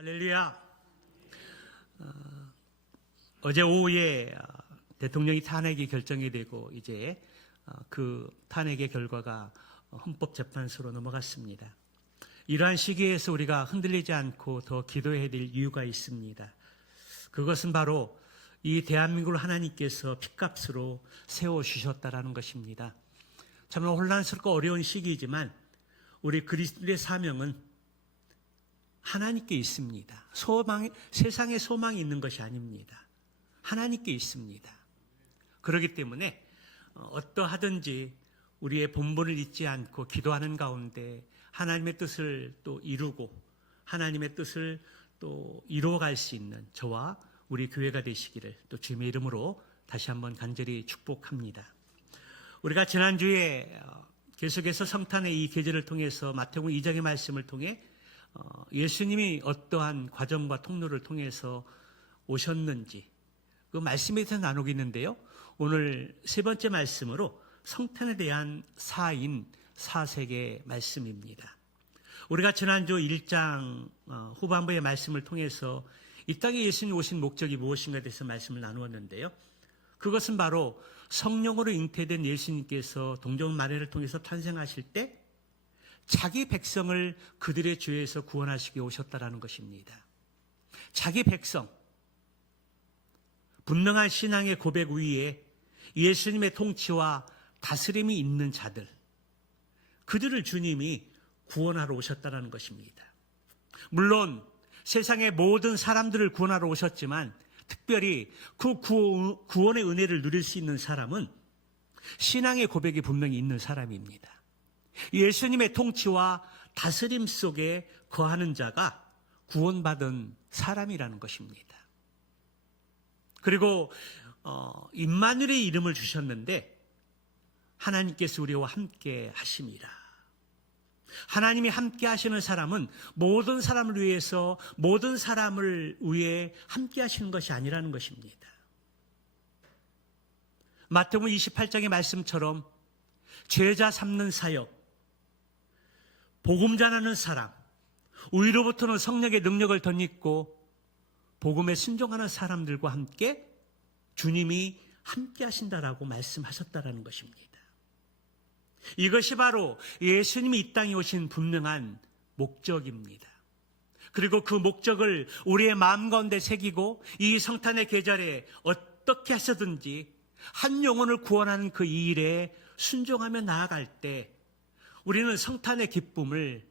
할렐루야. 어제 오후에 대통령이 탄핵이 결정이 되고 이제 그 탄핵의 결과가 헌법재판소로 넘어갔습니다. 이러한 시기에서 우리가 흔들리지 않고 더 기도해야 될 이유가 있습니다. 그것은 바로 이 대한민국을 하나님께서 핏값으로 세워주셨다라는 것입니다. 정말 혼란스럽고 어려운 시기이지만 우리 그리스도의 사명은 하나님께 있습니다. 세상에 소망이 있는 것이 아닙니다. 하나님께 있습니다. 그렇기 때문에 어떠하든지 우리의 본분을 잊지 않고 기도하는 가운데 하나님의 뜻을 또 이루고 하나님의 뜻을 또 이루어갈 수 있는 저와 우리 교회가 되시기를 또 주님의 이름으로 다시 한번 간절히 축복합니다. 우리가 지난주에 계속해서 성탄의 이 계절을 통해서 마태복음 2장의 말씀을 통해 예수님이 어떠한 과정과 통로를 통해서 오셨는지 그 말씀에 대해서 나누고 있는데요. 오늘 세 번째 말씀으로 성탄에 대한 사인 사색의 말씀입니다. 우리가 지난주 1장 후반부의 말씀을 통해서 이 땅에 예수님이 오신 목적이 무엇인가에 대해서 말씀을 나누었는데요. 그것은 바로 성령으로 잉태된 예수님께서 동정 마리아를 통해서 탄생하실 때 자기 백성을 그들의 죄에서 구원하시기 오셨다라는 것입니다. 자기 백성, 분명한 신앙의 고백 위에 예수님의 통치와 다스림이 있는 자들, 그들을 주님이 구원하러 오셨다라는 것입니다. 물론 세상의 모든 사람들을 구원하러 오셨지만 특별히 그 구원의 은혜를 누릴 수 있는 사람은 신앙의 고백이 분명히 있는 사람입니다. 예수님의 통치와 다스림 속에 거하는 자가 구원받은 사람이라는 것입니다. 그리고 임마누엘의 이름을 주셨는데 하나님께서 우리와 함께 하심이라. 하나님이 함께 하시는 사람은 모든 사람을 위해서 모든 사람을 위해 함께 하시는 것이 아니라는 것입니다. 마태복음 28장의 말씀처럼 죄자 삼는 사역, 복음 전하는 사람, 위로부터는 성령의 능력을 덧입고 복음에 순종하는 사람들과 함께 주님이 함께 하신다라고 말씀하셨다라는 것입니다. 이것이 바로 예수님이 이 땅에 오신 분명한 목적입니다. 그리고 그 목적을 우리의 마음 가운데 새기고 이 성탄의 계절에 어떻게 하시든지 한 영혼을 구원하는 그 일에 순종하며 나아갈 때 우리는 성탄의 기쁨을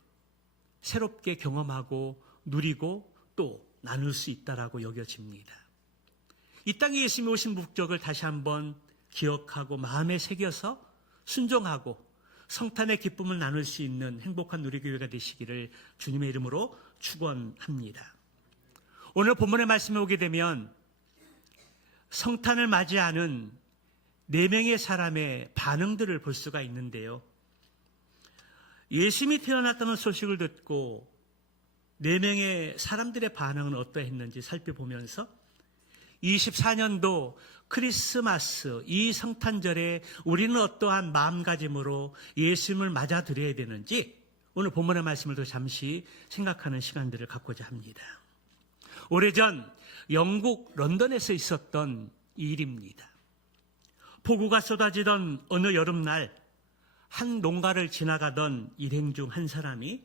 새롭게 경험하고 누리고 또 나눌 수 있다라고 여겨집니다. 이 땅에 예수님이 오신 목적을 다시 한번 기억하고 마음에 새겨서 순종하고 성탄의 기쁨을 나눌 수 있는 행복한 우리 교회가 되시기를 주님의 이름으로 축원합니다. 오늘 본문의 말씀에 오게 되면 성탄을 맞이하는 4명의 사람의 반응들을 볼 수가 있는데요. 예수님이 태어났다는 소식을 듣고 4명의 사람들의 반응은 어떠했는지 살펴보면서 24년도 크리스마스 이 성탄절에 우리는 어떠한 마음가짐으로 예수님을 맞아들여야 되는지 오늘 본문의 말씀을 더 잠시 생각하는 시간들을 갖고자 합니다. 오래전 영국 런던에서 있었던 일입니다. 폭우가 쏟아지던 어느 여름날 한 농가를 지나가던 일행 중 한 사람이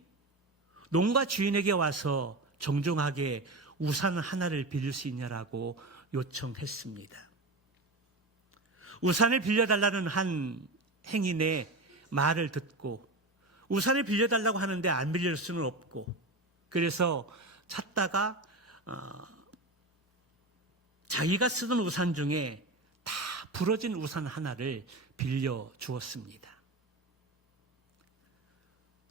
농가 주인에게 와서 정중하게 우산 하나를 빌릴 수 있냐라고 요청했습니다. 우산을 빌려달라는 한 행인의 말을 듣고 우산을 빌려달라고 하는데 안 빌릴 수는 없고 그래서 찾다가 자기가 쓰던 우산 중에 다 부러진 우산 하나를 빌려주었습니다.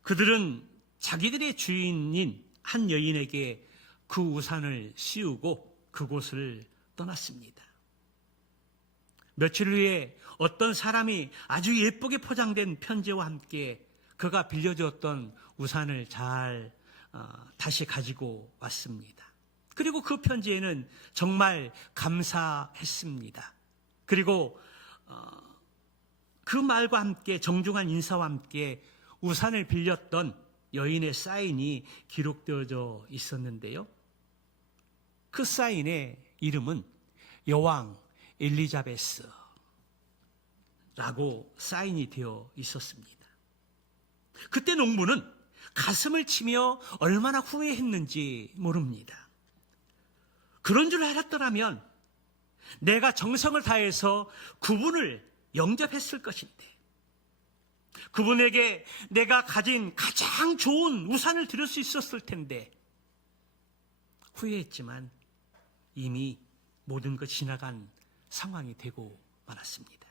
그들은 자기들의 주인인 한 여인에게 그 우산을 씌우고 그곳을 떠났습니다. 며칠 후에 어떤 사람이 아주 예쁘게 포장된 편지와 함께 그가 빌려주었던 우산을 잘 다시 가지고 왔습니다. 그리고 그 편지에는 정말 감사했습니다. 그리고 그 말과 함께 정중한 인사와 함께 우산을 빌렸던 여인의 사인이 기록되어져 있었는데요. 그 사인의 이름은 여왕 엘리자베스라고 사인이 되어 있었습니다. 그때 농부는 가슴을 치며 얼마나 후회했는지 모릅니다. 그런 줄 알았더라면 내가 정성을 다해서 그분을 영접했을 것인데, 그분에게 내가 가진 가장 좋은 우산을 드릴 수 있었을 텐데, 후회했지만 이미 모든 것 지나간 상황이 되고 말았습니다.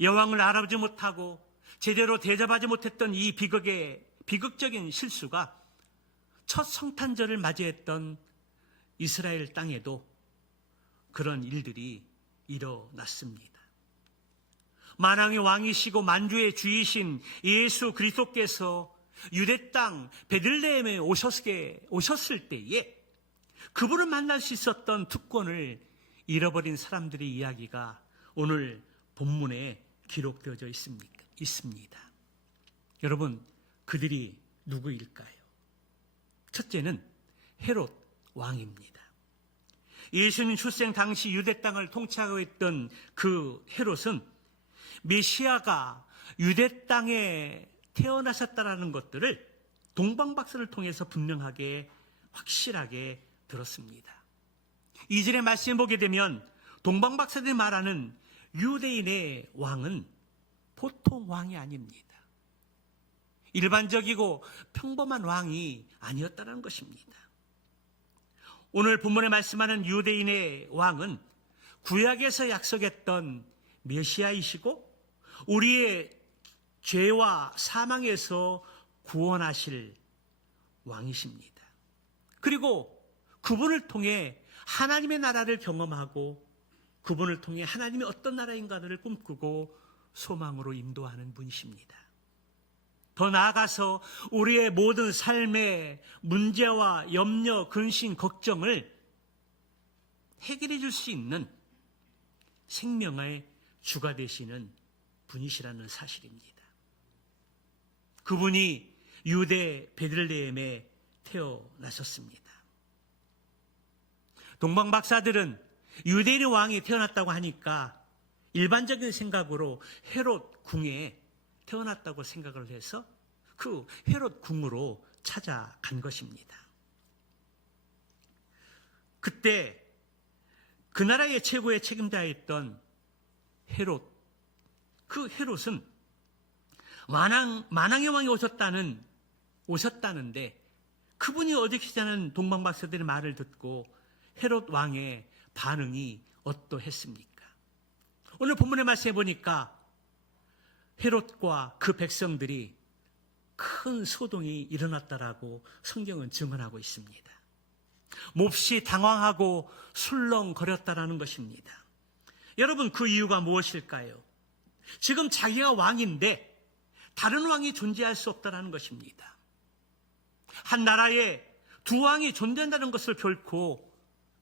여왕을 알아보지 못하고 제대로 대접하지 못했던 이 비극적인 실수가 첫 성탄절을 맞이했던 이스라엘 땅에도 그런 일들이 일어났습니다. 만왕의 왕이시고 만주의 주이신 예수 그리스도께서 유대 땅 베들레헴에 오셨을 때에 그분을 만날 수 있었던 특권을 잃어버린 사람들의 이야기가 오늘 본문에 기록되어져 있습니다. 여러분, 그들이 누구일까요? 첫째는 헤롯 왕입니다. 예수님 출생 당시 유대 땅을 통치하고 있던 그 헤롯은 메시아가 유대 땅에 태어나셨다라는 것들을 동방박사를 통해서 분명하게 확실하게 들었습니다. 이절의 말씀 보게 되면 동방박사들이 말하는 유대인의 왕은 보통 왕이 아닙니다. 일반적이고 평범한 왕이 아니었다는 것입니다. 오늘 본문에 말씀하는 유대인의 왕은 구약에서 약속했던 메시아이시고 우리의 죄와 사망에서 구원하실 왕이십니다. 그리고 그분을 통해 하나님의 나라를 경험하고 그분을 통해 하나님이 어떤 나라인가를 꿈꾸고 소망으로 인도하는 분이십니다. 더 나아가서 우리의 모든 삶의 문제와 염려, 근심, 걱정을 해결해 줄 수 있는 생명의 주가 되시는 분이시라는 사실입니다. 그분이 유대 베들레헴에 태어나셨습니다. 동방박사들은 유대인의 왕이 태어났다고 하니까 일반적인 생각으로 헤롯 궁에 태어났다고 생각을 해서 그 헤롯 궁으로 찾아간 것입니다. 그때 그 나라의 최고의 책임자였던 헤롯, 그 헤롯은 만왕의 왕이 오셨다는데 그분이 어디 계시냐는 동방박사들의 말을 듣고 헤롯 왕의 반응이 어떠했습니까? 오늘 본문의 말씀에 보니까 헤롯과 그 백성들이 큰 소동이 일어났다라고 성경은 증언하고 있습니다. 몹시 당황하고 술렁거렸다라는 것입니다. 여러분, 그 이유가 무엇일까요? 지금 자기가 왕인데 다른 왕이 존재할 수 없다는 것입니다. 한 나라에 두 왕이 존재한다는 것을 결코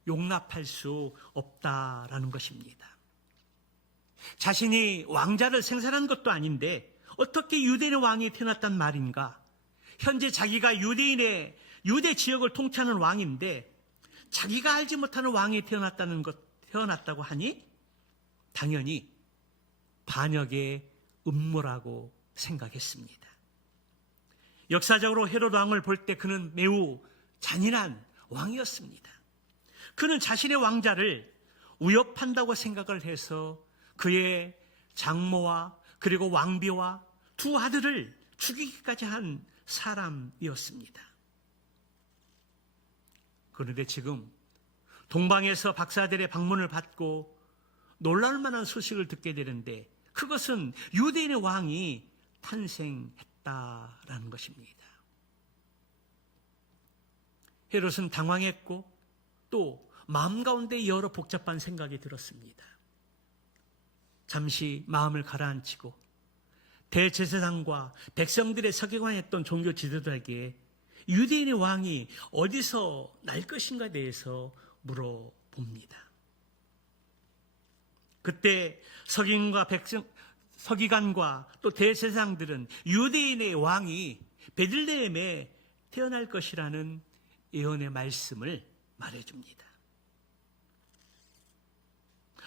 용납할 수 없다라는 것입니다. 자신이 왕자를 생산한 것도 아닌데 어떻게 유대인의 왕이 태어났단 말인가? 현재 자기가 유대 지역을 통치하는 왕인데 자기가 알지 못하는 왕이 태어났다고 하니 당연히 반역의 음모라고 생각했습니다. 역사적으로 헤롯 왕을 볼 때 그는 매우 잔인한 왕이었습니다. 그는 자신의 왕자를 위협한다고 생각을 해서 그의 장모와 그리고 왕비와 두 아들을 죽이기까지 한 사람이었습니다. 그런데 지금 동방에서 박사들의 방문을 받고 놀랄 만한 소식을 듣게 되는데 그것은 유대인의 왕이 탄생했다라는 것입니다. 헤롯은 당황했고 또 마음 가운데 여러 복잡한 생각이 들었습니다. 잠시 마음을 가라앉히고 대제사장과 백성들의 서기관했던 종교 지도자에게 유대인의 왕이 어디서 날 것인가에 대해서 물어봅니다. 그때 서기관과 또 대제사장들은 유대인의 왕이 베들레헴에 태어날 것이라는 예언의 말씀을 말해줍니다.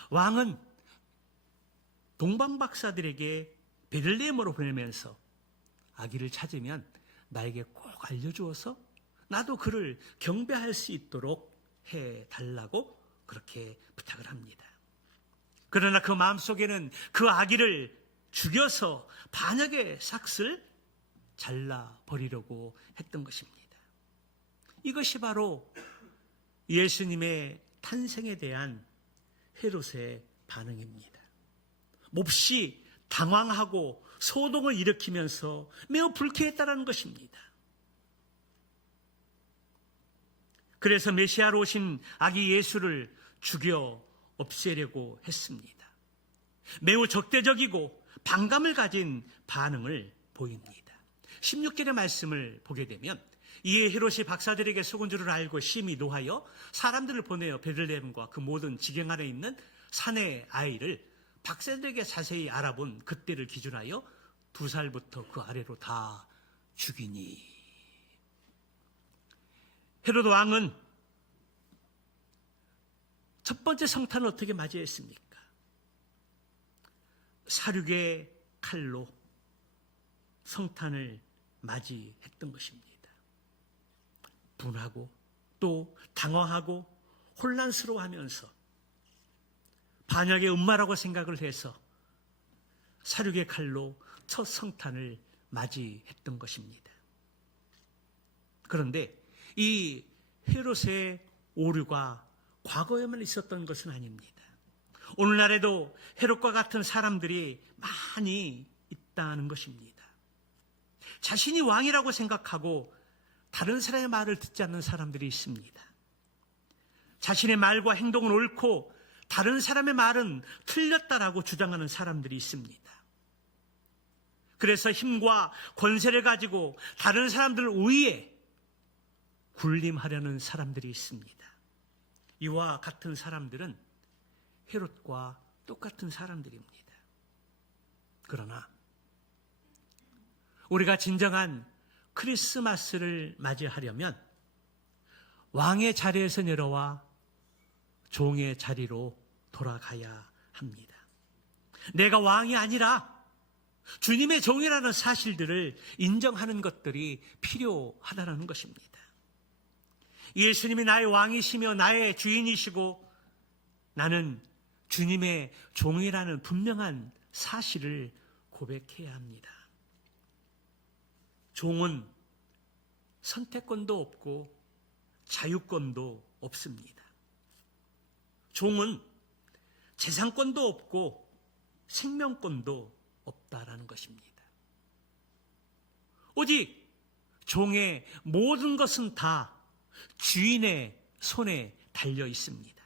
왕은 동방박사들에게 베들레헴으로 보내면서 아기를 찾으면 나에게 꼭 알려주어서 나도 그를 경배할 수 있도록 해달라고 그렇게 부탁을 합니다. 그러나 그 마음속에는 그 아기를 죽여서 반역의 삭슬 잘라버리려고 했던 것입니다. 이것이 바로 예수님의 탄생에 대한 헤롯의 반응입니다. 몹시 당황하고 소동을 일으키면서 매우 불쾌했다는 것입니다. 그래서 메시아로 오신 아기 예수를 죽여 없애려고 했습니다. 매우 적대적이고 반감을 가진 반응을 보입니다. 16절의 말씀을 보게 되면 이에 헤롯이 박사들에게 속은 줄을 알고 심히 노하여 사람들을 보내어 베들레헴과 그 모든 지경 안에 있는 산의 아이를 박사들에게 자세히 알아본 그때를 기준하여 2살부터 그 아래로 다 죽이니. 헤롯 왕은 첫 번째 성탄을 어떻게 맞이했습니까? 사륙의 칼로 성탄을 맞이했던 것입니다. 분하고 또 당황하고 혼란스러워하면서 반역의 음마라고 생각을 해서 사륙의 칼로 첫 성탄을 맞이했던 것입니다. 그런데 이 헤롯의 오류가 과거에만 있었던 것은 아닙니다. 오늘날에도 헤롯과 같은 사람들이 많이 있다는 것입니다. 자신이 왕이라고 생각하고 다른 사람의 말을 듣지 않는 사람들이 있습니다. 자신의 말과 행동은 옳고 다른 사람의 말은 틀렸다라고 주장하는 사람들이 있습니다. 그래서 힘과 권세를 가지고 다른 사람들 위에 군림하려는 사람들이 있습니다. 이와 같은 사람들은 헤롯과 똑같은 사람들입니다. 그러나 우리가 진정한 크리스마스를 맞이하려면 왕의 자리에서 내려와 종의 자리로 돌아가야 합니다. 내가 왕이 아니라 주님의 종이라는 사실들을 인정하는 것들이 필요하다는 것입니다. 예수님이 나의 왕이시며 나의 주인이시고 나는 주님의 종이라는 분명한 사실을 고백해야 합니다. 종은 선택권도 없고 자유권도 없습니다. 종은 재산권도 없고 생명권도 없다라는 것입니다. 오직 종의 모든 것은 다 주인의 손에 달려 있습니다.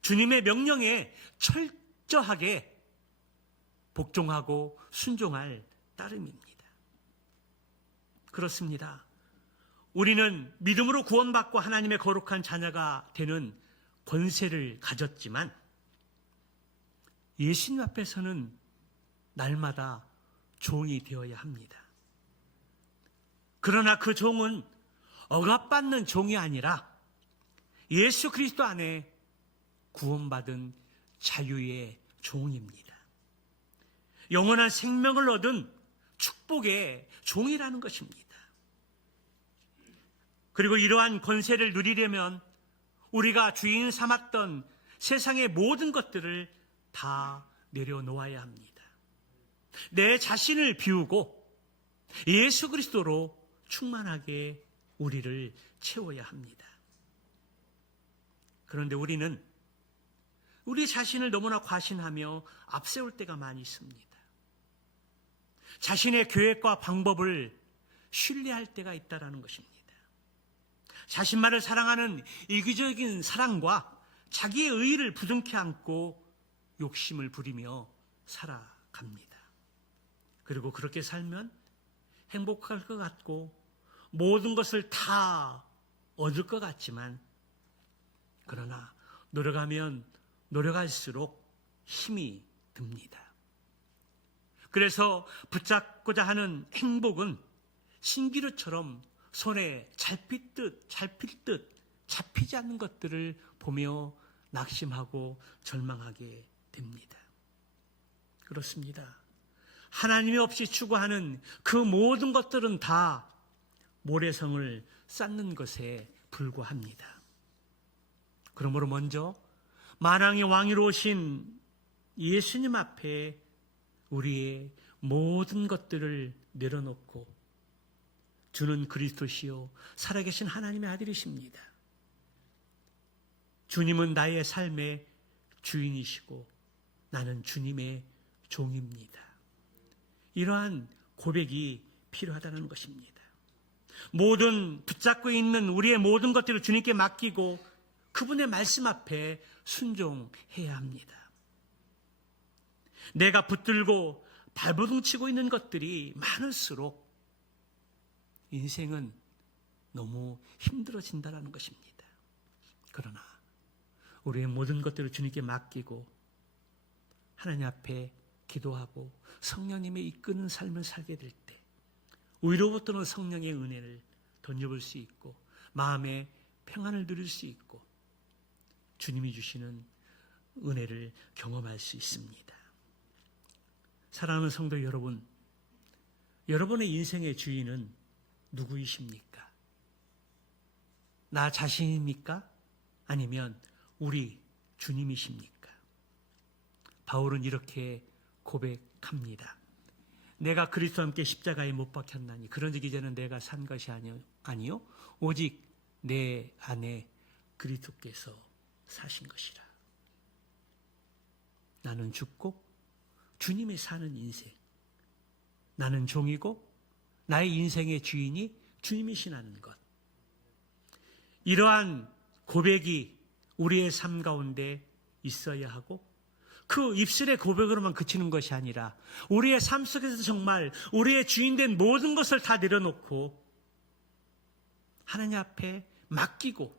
주님의 명령에 철저하게 복종하고 순종할 따름입니다. 그렇습니다. 우리는 믿음으로 구원받고 하나님의 거룩한 자녀가 되는 권세를 가졌지만 예수님 앞에서는 날마다 종이 되어야 합니다. 그러나 그 종은 억압받는 종이 아니라 예수 그리스도 안에 구원받은 자유의 종입니다. 영원한 생명을 얻은 축복의 종이라는 것입니다. 그리고 이러한 권세를 누리려면 우리가 주인 삼았던 세상의 모든 것들을 다 내려놓아야 합니다. 내 자신을 비우고 예수 그리스도로 충만하게 우리를 채워야 합니다. 그런데 우리는 우리 자신을 너무나 과신하며 앞세울 때가 많이 있습니다. 자신의 계획과 방법을 신뢰할 때가 있다는 것입니다. 자신만을 사랑하는 이기적인 사랑과 자기의 의의를 부둥켜 안고 욕심을 부리며 살아갑니다. 그리고 그렇게 살면 행복할 것 같고 모든 것을 다 얻을 것 같지만 그러나 노력하면 노력할수록 힘이 듭니다. 그래서 붙잡고자 하는 행복은 신기루처럼 손에 잘 필 듯 않는 것들을 보며 낙심하고 절망하게 됩니다. 그렇습니다. 하나님이 없이 추구하는 그 모든 것들은 다 모래성을 쌓는 것에 불과합니다. 그러므로 먼저 만왕의 왕으로 오신 예수님 앞에 우리의 모든 것들을 내려놓고 주는 그리스도시요 살아계신 하나님의 아들이십니다. 주님은 나의 삶의 주인이시고 나는 주님의 종입니다. 이러한 고백이 필요하다는 것입니다. 모든 붙잡고 있는 우리의 모든 것들을 주님께 맡기고 그분의 말씀 앞에 순종해야 합니다. 내가 붙들고 발버둥치고 있는 것들이 많을수록 인생은 너무 힘들어진다는 것입니다. 그러나 우리의 모든 것들을 주님께 맡기고 하나님 앞에 기도하고 성령님의 이끄는 삶을 살게 될 때 위로부터는 성령의 은혜를 덧입을 수 있고 마음의 평안을 누릴 수 있고 주님이 주시는 은혜를 경험할 수 있습니다. 사랑하는 성도 여러분, 여러분의 인생의 주인은 누구이십니까? 나 자신입니까? 아니면 우리 주님이십니까? 바울은 이렇게 고백합니다. 내가 그리스도와 함께 십자가에 못 박혔나니 그런즉 이제는 내가 산 것이 아니요 오직 내 안에 그리스도께서 사신 것이라. 나는 죽고 주님이 사는 인생, 나는 종이고 나의 인생의 주인이 주님이시라는 것, 이러한 고백이 우리의 삶 가운데 있어야 하고 그 입술의 고백으로만 그치는 것이 아니라 우리의 삶 속에서 정말 우리의 주인된 모든 것을 다 내려놓고 하나님 앞에 맡기고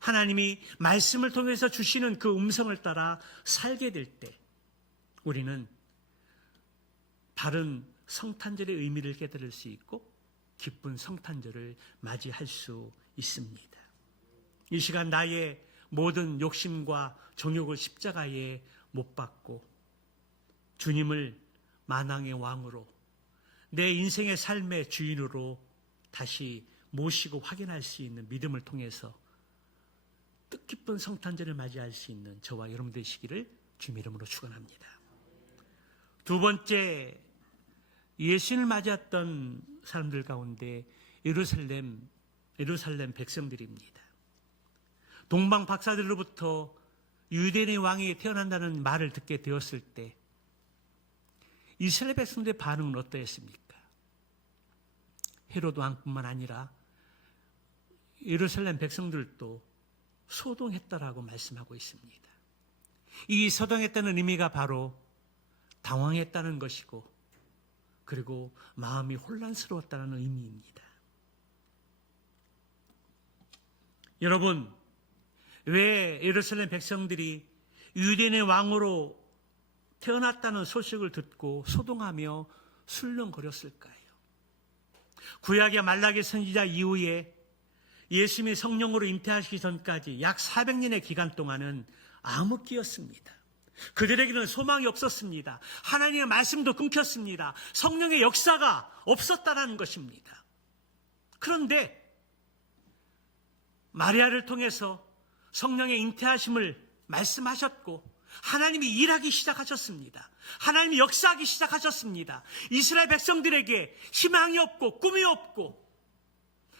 하나님이 말씀을 통해서 주시는 그 음성을 따라 살게 될 때 우리는 바른 성탄절의 의미를 깨달을 수 있고 기쁜 성탄절을 맞이할 수 있습니다. 이 시간 나의 모든 욕심과 정욕을 십자가에 못 박고 주님을 만왕의 왕으로 내 인생의 삶의 주인으로 다시 모시고 확인할 수 있는 믿음을 통해서 뜻깊은 성탄절을 맞이할 수 있는 저와 여러분 되시기를 주님 이름으로 축원합니다. 두 번째, 예수님을 맞이했던 사람들 가운데 예루살렘 백성들입니다. 동방 박사들로부터 유대인의 왕이 태어난다는 말을 듣게 되었을 때 이스라엘 백성들의 반응은 어떠했습니까? 헤롯 왕뿐만 아니라 예루살렘 백성들도 소동했다라고 말씀하고 있습니다. 이 소동했다는 의미가 바로 당황했다는 것이고 그리고 마음이 혼란스러웠다는 의미입니다. 여러분, 왜 예루살렘 백성들이 유대인의 왕으로 태어났다는 소식을 듣고 소동하며 술렁거렸을까요? 구약의 말라기 선지자 이후에 예수님이 성령으로 잉태하시기 전까지 약 400년의 기간 동안은 암흑기였습니다. 그들에게는 소망이 없었습니다. 하나님의 말씀도 끊겼습니다. 성령의 역사가 없었다는 것입니다. 그런데 마리아를 통해서 성령의 잉태하심을 말씀하셨고 하나님이 일하기 시작하셨습니다. 하나님이 역사하기 시작하셨습니다. 이스라엘 백성들에게 희망이 없고 꿈이 없고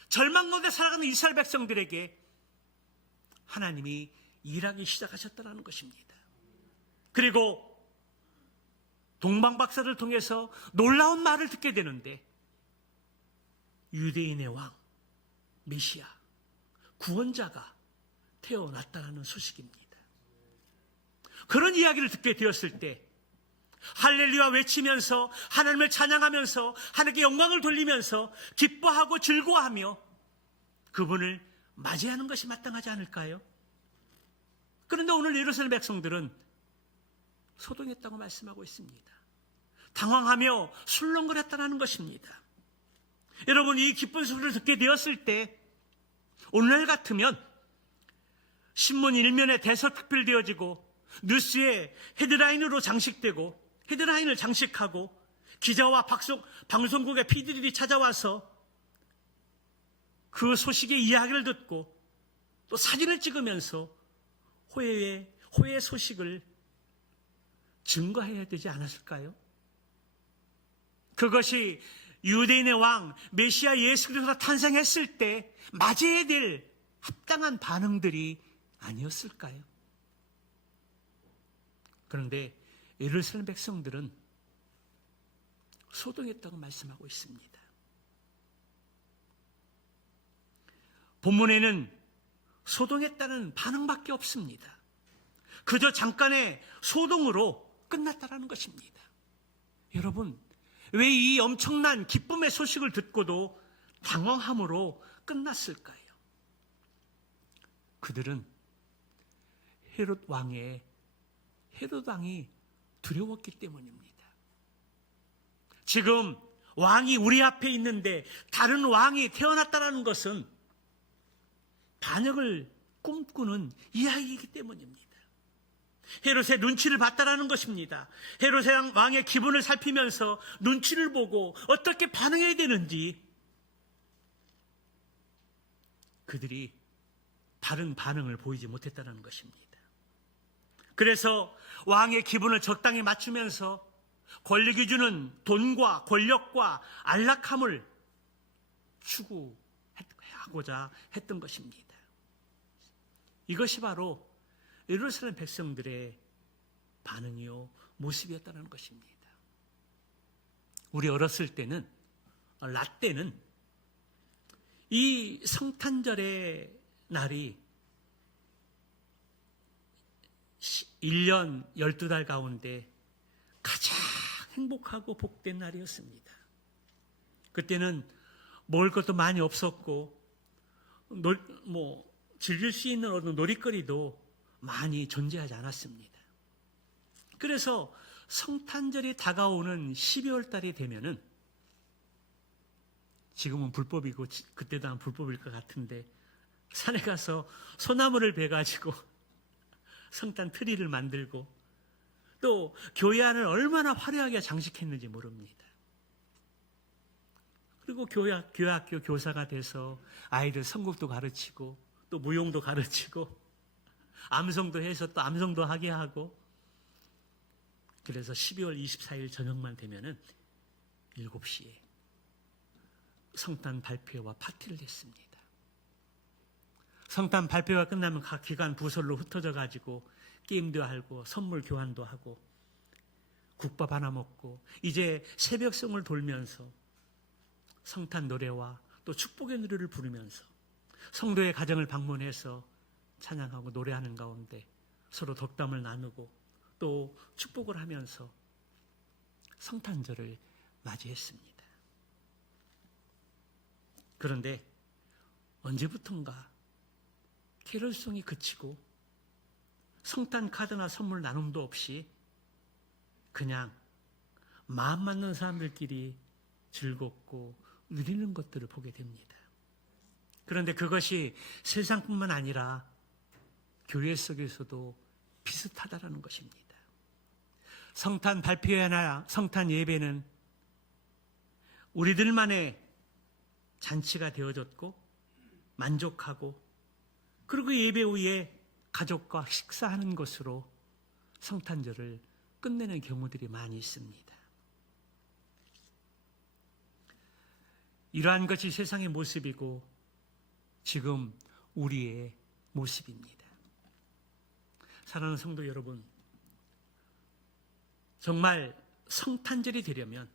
절망 가운데 살아가는 이스라엘 백성들에게 하나님이 일하기 시작하셨다는 것입니다. 그리고 동방박사를 통해서 놀라운 말을 듣게 되는데 유대인의 왕, 메시아, 구원자가 태어났다는 소식입니다. 그런 이야기를 듣게 되었을 때 할렐루야 외치면서 하나님을 찬양하면서 하나님께 영광을 돌리면서 기뻐하고 즐거워하며 그분을 맞이하는 것이 마땅하지 않을까요? 그런데 오늘 예루살렘 백성들은 소동했다고 말씀하고 있습니다. 당황하며 술렁거렸다는 것입니다. 여러분, 이 기쁜 소리를 듣게 되었을 때 오늘 같으면 신문 일면에 대서특필되어지고 뉴스에 헤드라인으로 장식되고 헤드라인을 장식하고 기자와 방송국의 PD들이 찾아와서 그 소식의 이야기를 듣고 또 사진을 찍으면서 호혜의 소식을 증거해야 되지 않았을까요? 그것이 유대인의 왕 메시아 예수 그리스도가 탄생했을 때 맞이해야 될 합당한 반응들이 아니었을까요? 그런데 예루살렘 백성들은 소동했다고 말씀하고 있습니다. 본문에는 소동했다는 반응밖에 없습니다. 그저 잠깐의 소동으로 끝났다라는 것입니다. 여러분, 왜 이 엄청난 기쁨의 소식을 듣고도 당황함으로 끝났을까요? 그들은 헤롯 왕이 두려웠기 때문입니다. 지금 왕이 우리 앞에 있는데 다른 왕이 태어났다는 것은 반역을 꿈꾸는 이야기이기 때문입니다. 헤롯의 눈치를 봤다라는 것입니다. 헤롯의 왕의 기분을 살피면서 눈치를 보고 어떻게 반응해야 되는지 그들이 다른 반응을 보이지 못했다는 것입니다. 그래서 왕의 기분을 적당히 맞추면서 권력이 주는 돈과 권력과 안락함을 추구하고자 했던 것입니다. 이것이 바로 예루살렘 백성들의 반응이요 모습이었다는 것입니다. 우리 어렸을 때는 라떼는 이 성탄절의 날이 1년 12달 가운데 가장 행복하고 복된 날이었습니다. 그때는 먹을 것도 많이 없었고 즐길 수 있는 어떤 놀이거리도 많이 존재하지 않았습니다. 그래서 성탄절이 다가오는 12월 달이 되면은 지금은 불법이고 그때도 한 불법일 것 같은데 산에 가서 소나무를 베가지고 성탄 트리를 만들고 또 교회 안을 얼마나 화려하게 장식했는지 모릅니다. 그리고 교회학교 교사가 돼서 아이들 성곡도 가르치고 또 무용도 가르치고 암송도 해서 또 암송도 하게 하고 그래서 12월 24일 저녁만 되면은 7시에 성탄 발표와 파티를 했습니다. 성탄 발표가 끝나면 각 기관 부설로 흩어져 가지고 게임도 하고 선물 교환도 하고 국밥 하나 먹고 이제 새벽성을 돌면서 성탄 노래와 또 축복의 노래를 부르면서 성도의 가정을 방문해서 찬양하고 노래하는 가운데 서로 덕담을 나누고 또 축복을 하면서 성탄절을 맞이했습니다. 그런데 언제부턴가 캐럴송이 그치고 성탄 카드나 선물 나눔도 없이 그냥 마음 맞는 사람들끼리 즐겁고 누리는 것들을 보게 됩니다. 그런데 그것이 세상뿐만 아니라 교회 속에서도 비슷하다라는 것입니다. 성탄 발표회나 성탄 예배는 우리들만의 잔치가 되어졌고 만족하고 그리고 예배 후에 가족과 식사하는 것으로 성탄절을 끝내는 경우들이 많이 있습니다. 이러한 것이 세상의 모습이고 지금 우리의 모습입니다. 사랑하는 성도 여러분, 정말 성탄절이 되려면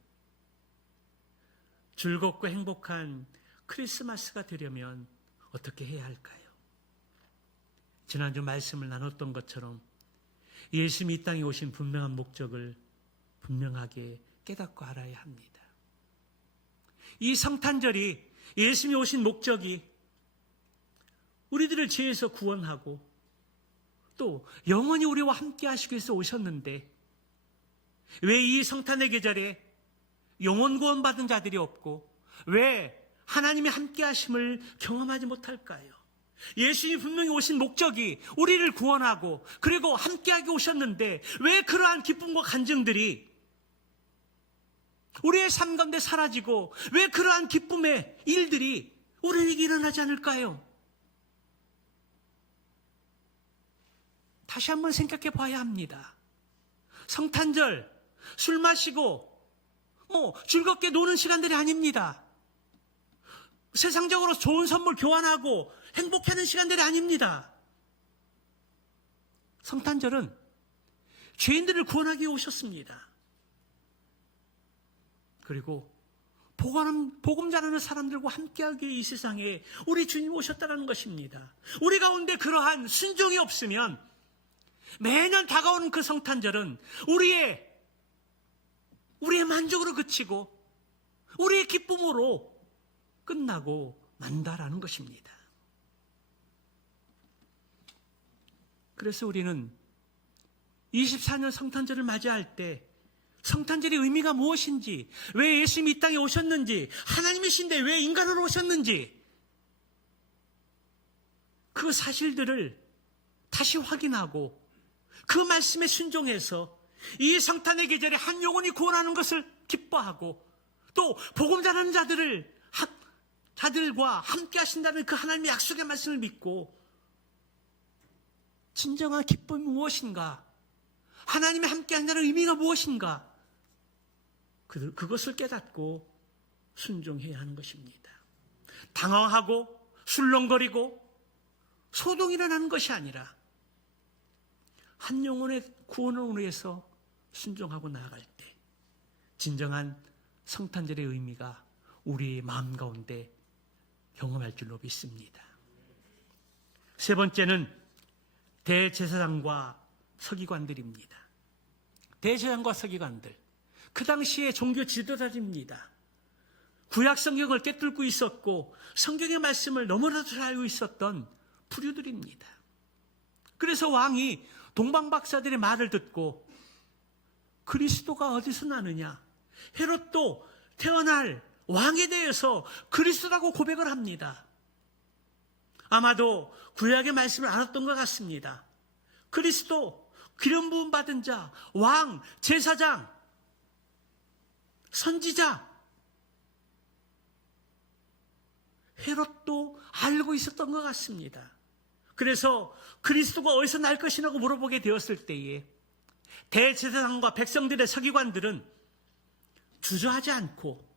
즐겁고 행복한 크리스마스가 되려면 어떻게 해야 할까요? 지난주 말씀을 나눴던 것처럼 예수님이 이 땅에 오신 분명한 목적을 분명하게 깨닫고 알아야 합니다. 이 성탄절이 예수님이 오신 목적이 우리들을 죄에서 구원하고 또 영원히 우리와 함께 하시기 위해서 오셨는데 왜 이 성탄의 계절에 영원 구원 받은 자들이 없고 왜 하나님의 함께 하심을 경험하지 못할까요? 예수님이 분명히 오신 목적이 우리를 구원하고 그리고 함께하게 오셨는데 왜 그러한 기쁨과 간증들이 우리의 삶 가운데 사라지고 왜 그러한 기쁨의 일들이 우리에게 일어나지 않을까요? 다시 한번 생각해 봐야 합니다. 성탄절, 술 마시고 즐겁게 노는 시간들이 아닙니다. 세상적으로 좋은 선물 교환하고 행복해하는 시간들이 아닙니다. 성탄절은 죄인들을 구원하기 위해 오셨습니다. 그리고 복음 전하는 사람들과 함께하기 위해 이 세상에 우리 주님 오셨다는 것입니다. 우리 가운데 그러한 순종이 없으면 매년 다가오는 그 성탄절은 우리의 만족으로 그치고 우리의 기쁨으로 끝나고 만다라는 것입니다. 그래서 우리는 24년 성탄절을 맞이할 때 성탄절의 의미가 무엇인지, 왜 예수님이 이 땅에 오셨는지, 하나님이신데 왜 인간으로 오셨는지 그 사실들을 다시 확인하고 그 말씀에 순종해서 이 성탄의 계절에 한 영혼이 구원하는 것을 기뻐하고 또 복음 전하는 자들과 함께 하신다는 그 하나님의 약속의 말씀을 믿고 진정한 기쁨이 무엇인가, 하나님이 함께 한다는 의미가 무엇인가, 그것을 깨닫고 순종해야 하는 것입니다. 당황하고 술렁거리고 소동이 일어나는 것이 아니라 한 영혼의 구원을 위해서 순종하고 나아갈 때 진정한 성탄절의 의미가 우리의 마음 가운데 경험할 줄로 믿습니다. 세 번째는 대제사장과 서기관들입니다. 대제사장과 서기관들, 그 당시의 종교 지도자들입니다. 구약 성경을 꿰뚫고 있었고 성경의 말씀을 너무나도 잘 알고 있었던 부류들입니다. 그래서 왕이 동방박사들의 말을 듣고 그리스도가 어디서 나느냐, 헤롯도 태어날 왕에 대해서 그리스도라고 고백을 합니다. 아마도 구약의 말씀을 알았던 것 같습니다. 그리스도, 기름 부음 받은 자, 왕, 제사장, 선지자, 헤롯도 알고 있었던 것 같습니다. 그래서 그리스도가 어디서 날 것이라고 물어보게 되었을 때에 대제사장과 백성들의 서기관들은 주저하지 않고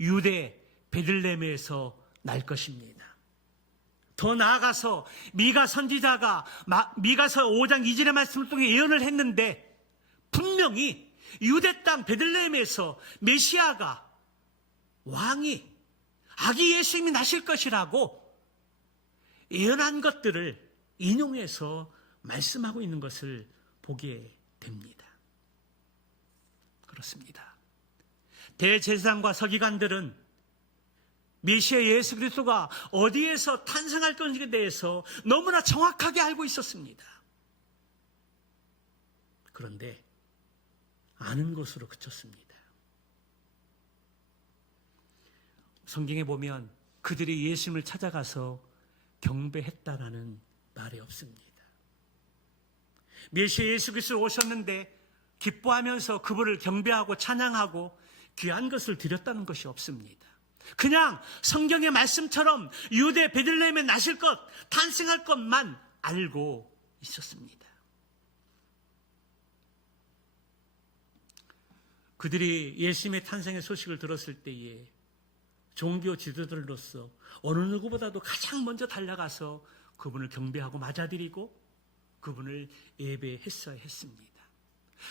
유대 베들레헴에서 날 것입니다. 더 나아가서 미가 선지자가 미가서 5장 2절의 말씀을 통해 예언을 했는데 분명히 유대 땅 베들레헴에서 메시아가, 왕이, 아기 예수님이 나실 것이라고 예언한 것들을 인용해서 말씀하고 있는 것을 보게 됩니다. 그렇습니다. 대제사장과 서기관들은 메시아 예수 그리스도가 어디에서 탄생할 것인지에 대해서 너무나 정확하게 알고 있었습니다. 그런데 아는 것으로 그쳤습니다. 성경에 보면 그들이 예수님을 찾아가서 경배했다라는 말이 없습니다. 메시아 예수 그리스도 오셨는데 기뻐하면서 그분을 경배하고 찬양하고 귀한 것을 드렸다는 것이 없습니다. 그냥 성경의 말씀처럼 유대 베들레헴에 나실 것, 탄생할 것만 알고 있었습니다. 그들이 예수님의 탄생의 소식을 들었을 때에 종교 지도자들로서 어느 누구보다도 가장 먼저 달려가서 그분을 경배하고 맞아들이고 그분을 예배했어야 했습니다.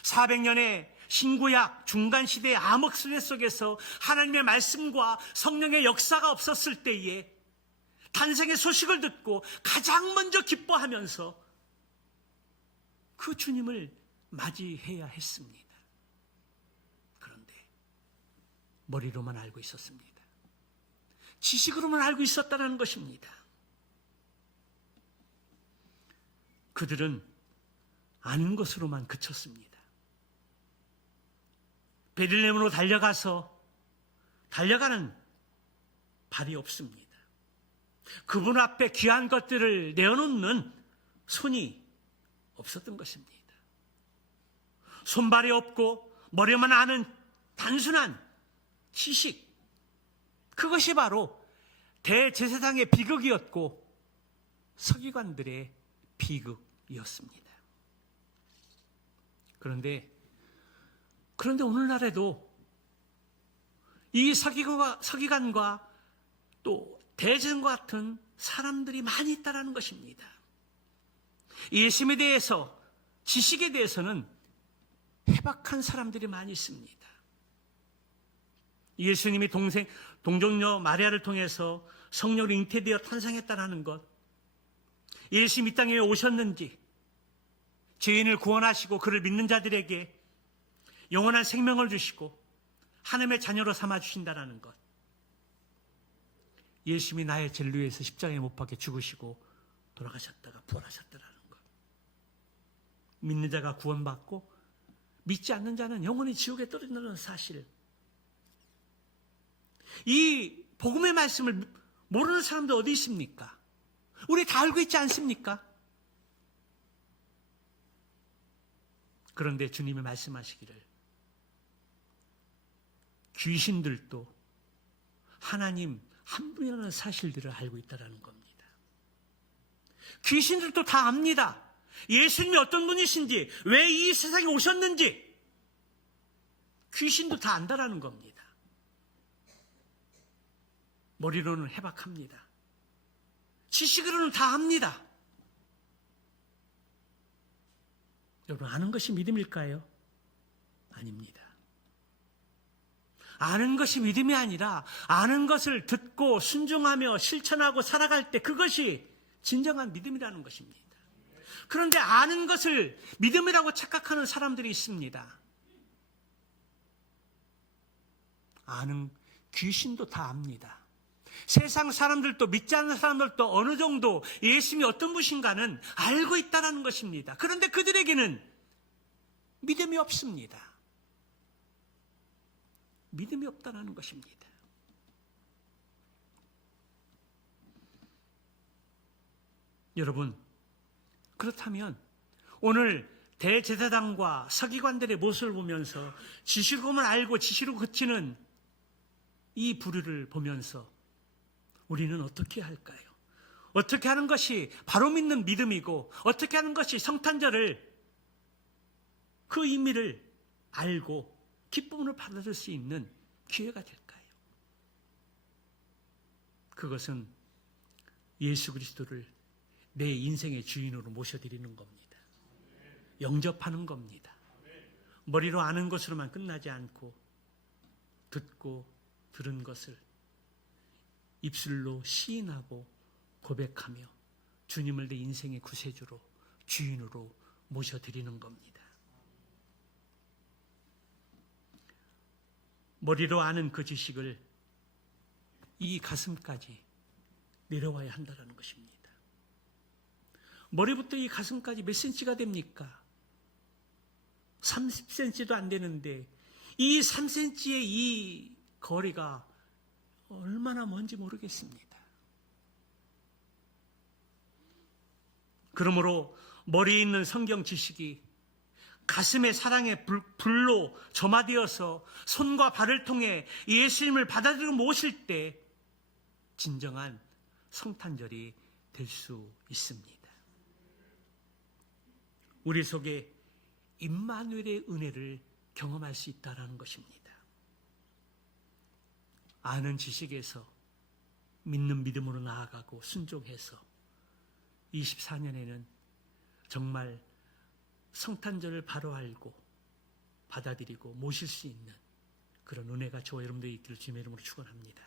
400년의 신구약 중간시대의 암흑시대 속에서 하나님의 말씀과 성령의 역사가 없었을 때에 탄생의 소식을 듣고 가장 먼저 기뻐하면서 그 주님을 맞이해야 했습니다. 그런데 머리로만 알고 있었습니다. 지식으로만 알고 있었다는 것입니다. 그들은 아는 것으로만 그쳤습니다. 베들레헴으로 달려가는 발이 없습니다. 그분 앞에 귀한 것들을 내어놓는 손이 없었던 것입니다. 손발이 없고 머리만 아는 단순한 지식, 그것이 바로 대제사장의 비극이었고 서기관들의 비극이었습니다. 그런데 오늘날에도 이 서기관과 또 대제사장과 같은 사람들이 많이 있다는 것입니다. 예수님에 대해서, 지식에 대해서는 해박한 사람들이 많이 있습니다. 예수님이 동정녀 마리아를 통해서 성령으로 잉태되어 탄생했다는 것, 예수님 이 땅에 오셨는지, 죄인을 구원하시고 그를 믿는 자들에게 영원한 생명을 주시고 하나님의 자녀로 삼아주신다는 것, 예수님이 나의 죄를 위해서 십자가에 못 박혀 죽으시고 돌아가셨다가 부활하셨다는 것, 믿는 자가 구원받고 믿지 않는 자는 영원히 지옥에 떨어진다는 사실, 이 복음의 말씀을 모르는 사람들 어디 있습니까? 우리 다 알고 있지 않습니까? 그런데 주님이 말씀하시기를 귀신들도 하나님 한 분이라는 사실들을 알고 있다는 겁니다. 귀신들도 다 압니다. 예수님이 어떤 분이신지, 왜 이 세상에 오셨는지 귀신도 다 안다라는 겁니다. 머리로는 해박합니다. 지식으로는 다 압니다. 여러분, 아는 것이 믿음일까요? 아닙니다. 아는 것이 믿음이 아니라 아는 것을 듣고 순종하며 실천하고 살아갈 때 그것이 진정한 믿음이라는 것입니다. 그런데 아는 것을 믿음이라고 착각하는 사람들이 있습니다. 아는 귀신도 다 압니다. 세상 사람들도, 믿지 않는 사람들도 어느 정도 예수님이 어떤 분인가는 알고 있다는 것입니다. 그런데 그들에게는 믿음이 없습니다. 믿음이 없다는 것입니다. 여러분, 그렇다면 오늘 대제사장과 서기관들의 모습을 보면서 지식으로만 알고 지식으로 그치는 이 부류를 보면서 우리는 어떻게 할까요? 어떻게 하는 것이 바로 믿는 믿음이고, 어떻게 하는 것이 성탄절을, 그 의미를 알고 기쁨을 받을 수 있는 기회가 될까요? 그것은 예수 그리스도를 내 인생의 주인으로 모셔드리는 겁니다. 영접하는 겁니다. 머리로 아는 것으로만 끝나지 않고 듣고 들은 것을 입술로 시인하고 고백하며 주님을 내 인생의 구세주로, 주인으로 모셔드리는 겁니다. 머리로 아는 그 지식을 이 가슴까지 내려와야 한다는 것입니다. 머리부터 이 가슴까지 몇 센치가 됩니까? 30cm도 안 되는데 이 3cm의 이 거리가 얼마나 먼지 모르겠습니다. 그러므로 머리에 있는 성경 지식이 가슴의 사랑의 불로 점화되어서 손과 발을 통해 예수님을 받아들이고 모실 때 진정한 성탄절이 될 수 있습니다. 우리 속에 임마누엘의 은혜를 경험할 수 있다는 것입니다. 아는 지식에서 믿는 믿음으로 나아가고 순종해서 24년에는 정말 성탄절을 바로 알고 받아들이고 모실 수 있는 그런 은혜가 저와 여러분들이 있기를 주님의 이름으로 축원합니다.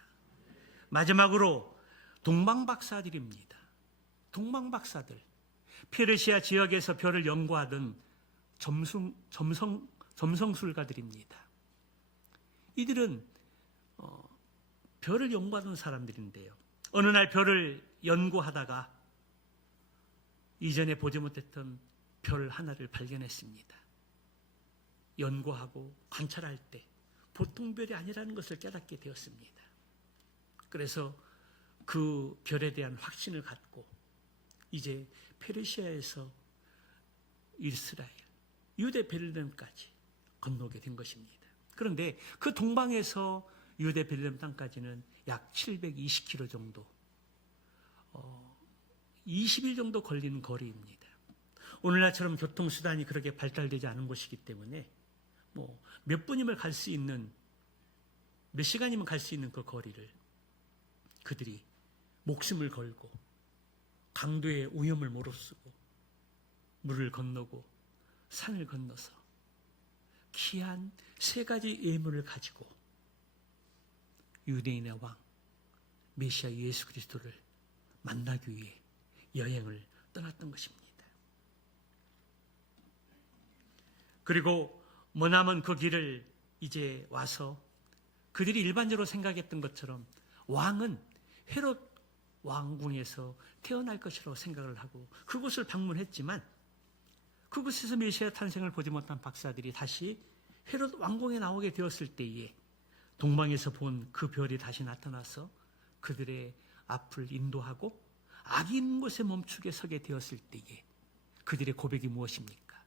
마지막으로 동방박사들입니다. 동방박사들, 페르시아 지역에서 별을 연구하던 점성술가들입니다. 이들은 별을 연구하던 사람들인데요, 어느 날 별을 연구하다가 이전에 보지 못했던 별 하나를 발견했습니다. 연구하고 관찰할 때 보통 별이 아니라는 것을 깨닫게 되었습니다. 그래서 그 별에 대한 확신을 갖고 이제 페르시아에서 이스라엘, 유대 베들레헴까지 건너게 된 것입니다. 그런데 그 동방에서 유대 베들레헴 땅까지는 약 720km 정도, 20일 정도 걸리는 거리입니다. 오늘날처럼 교통수단이 그렇게 발달되지 않은 곳이기 때문에 몇 분이면 갈 수 있는, 몇 시간이면 갈 수 있는 그 거리를 그들이 목숨을 걸고 강도의 위험을 무릅쓰고 물을 건너고 산을 건너서 귀한 3가지 예물을 가지고 유대인의 왕 메시아 예수 그리스도를 만나기 위해 여행을 떠났던 것입니다. 그리고 머나먼 그 길을 이제 와서 그들이 일반적으로 생각했던 것처럼 왕은 헤롯 왕궁에서 태어날 것이라고 생각을 하고 그곳을 방문했지만, 그곳에서 메시아 탄생을 보지 못한 박사들이 다시 헤롯 왕궁에 나오게 되었을 때에 동방에서 본 그 별이 다시 나타나서 그들의 앞을 인도하고 악이 있는 곳에 멈추게 서게 되었을 때에 그들의 고백이 무엇입니까?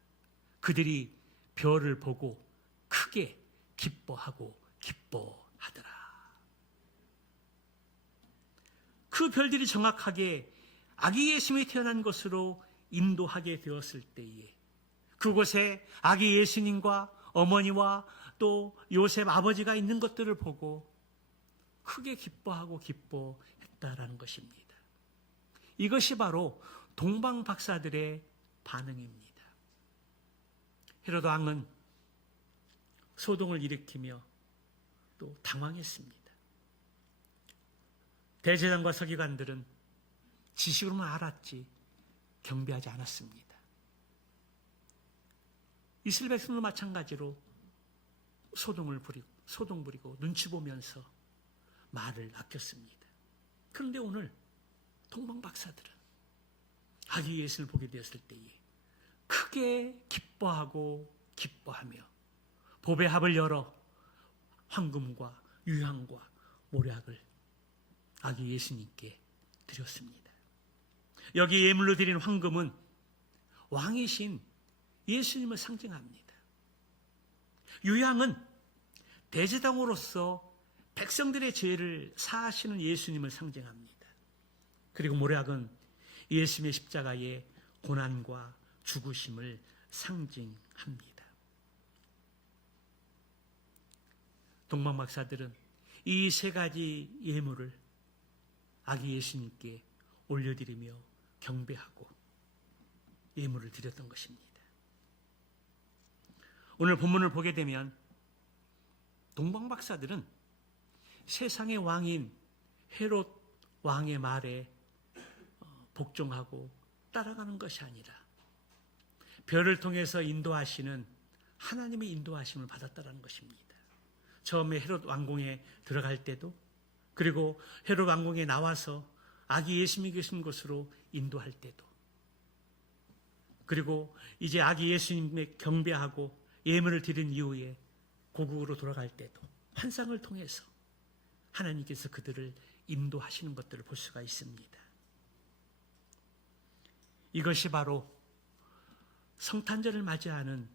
그들이 별을 보고 크게 기뻐하고 기뻐하더라. 그 별들이 정확하게 아기 예수님이 태어난 곳으로 인도하게 되었을 때에 그곳에 아기 예수님과 어머니와 또 요셉 아버지가 있는 것들을 보고 크게 기뻐하고 기뻐했다라는 것입니다. 이것이 바로 동방 박사들의 반응입니다. 헤롯 왕은 소동을 일으키며 또 당황했습니다. 대제사장과 서기관들은 지식으로만 알았지 경배하지 않았습니다. 이스라엘 백성도 마찬가지로 소동 부리고 눈치 보면서 말을 아꼈습니다. 그런데 오늘 동방 박사들은 아기 예수를 보게 되었을 때에 크게 기뻐하고 기뻐하며 보배 합을 열어 황금과 유향과 모략을 아기 예수님께 드렸습니다. 여기 예물로 드린 황금은 왕이신 예수님을 상징합니다. 유향은 대제사장으로서 백성들의 죄를 사하시는 예수님을 상징합니다. 그리고 모략은 예수님의 십자가의 고난과 죽으심을 상징합니다. 동방 박사들은 이 3가지 예물을 아기 예수님께 올려드리며 경배하고 예물을 드렸던 것입니다. 오늘 본문을 보게 되면 동방 박사들은 세상의 왕인 헤롯 왕의 말에 복종하고 따라가는 것이 아니라 별을 통해서 인도하시는 하나님의 인도하심을 받았다는 것입니다. 처음에 헤롯 왕궁에 들어갈 때도, 그리고 헤롯 왕궁에 나와서 아기 예수님이 계신 곳으로 인도할 때도, 그리고 이제 아기 예수님의 경배하고 예물을 드린 이후에 고국으로 돌아갈 때도 환상을 통해서 하나님께서 그들을 인도하시는 것들을 볼 수가 있습니다. 이것이 바로 성탄절을 맞이하는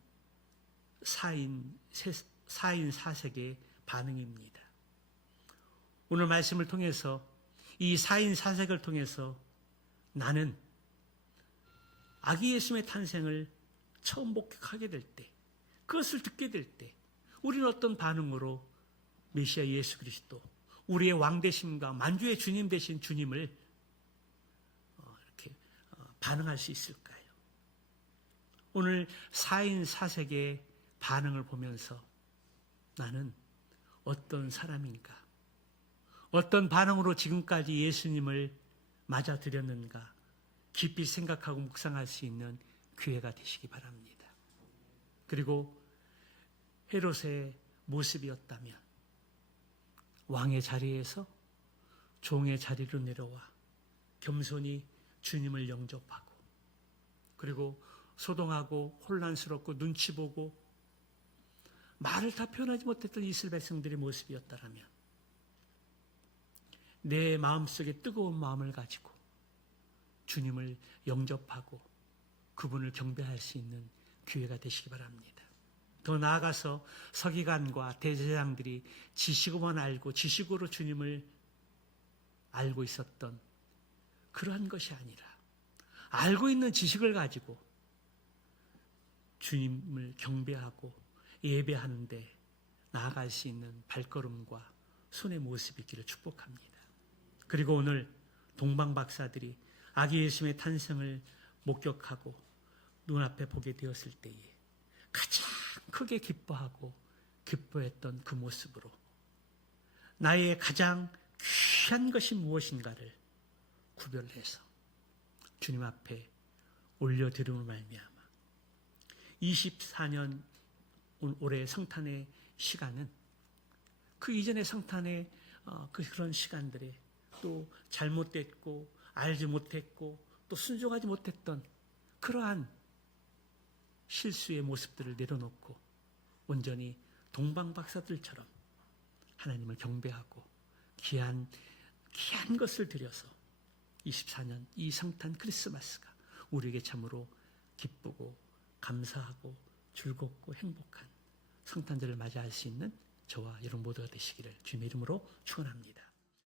사인 사색의 반응입니다. 오늘 말씀을 통해서 이 사인 사색을 통해서 나는 아기 예수님의 탄생을 처음 목격하게 될 때, 그것을 듣게 될 때 우리는 어떤 반응으로 메시아 예수 그리스도, 우리의 왕 되심과 만주의 주님 되신 주님을 이렇게 반응할 수 있을까요? 오늘 사인 사색의 반응을 보면서 나는 어떤 사람인가, 어떤 반응으로 지금까지 예수님을 맞아들였는가 깊이 생각하고 묵상할 수 있는 기회가 되시기 바랍니다. 그리고 헤롯의 모습이었다면 왕의 자리에서 종의 자리로 내려와 겸손히 주님을 영접하고, 그리고 소동하고 혼란스럽고 눈치 보고 말을 다 표현하지 못했던 이스라엘 백성들의 모습이었다라면 내 마음속에 뜨거운 마음을 가지고 주님을 영접하고 그분을 경배할 수 있는 기회가 되시기 바랍니다. 더 나아가서 서기관과 대제사장들이 지식으로만 알고 지식으로 주님을 알고 있었던 그러한 것이 아니라 알고 있는 지식을 가지고 주님을 경배하고 예배하는데 나아갈 수 있는 발걸음과 손의 모습이 있기를 축복합니다. 그리고 오늘 동방 박사들이 아기 예수님의 탄생을 목격하고 눈앞에 보게 되었을 때에 가장 크게 기뻐하고 기뻐했던 그 모습으로 나의 가장 귀한 것이 무엇인가를 구별해서 주님 앞에 올려드림으로 말미암아 24년 올해 성탄의 시간은 그 이전의 성탄의 그런 시간들에 또 잘못됐고 알지 못했고 또 순종하지 못했던 그러한 실수의 모습들을 내려놓고 온전히 동방 박사들처럼 하나님을 경배하고 귀한 것을 드려서 24년 이 성탄 크리스마스가 우리에게 참으로 기쁘고 감사하고 즐겁고 행복한 성탄절을 맞이할 수 있는 저와 여러분 모두가 되시기를 주님의 이름으로 축원합니다.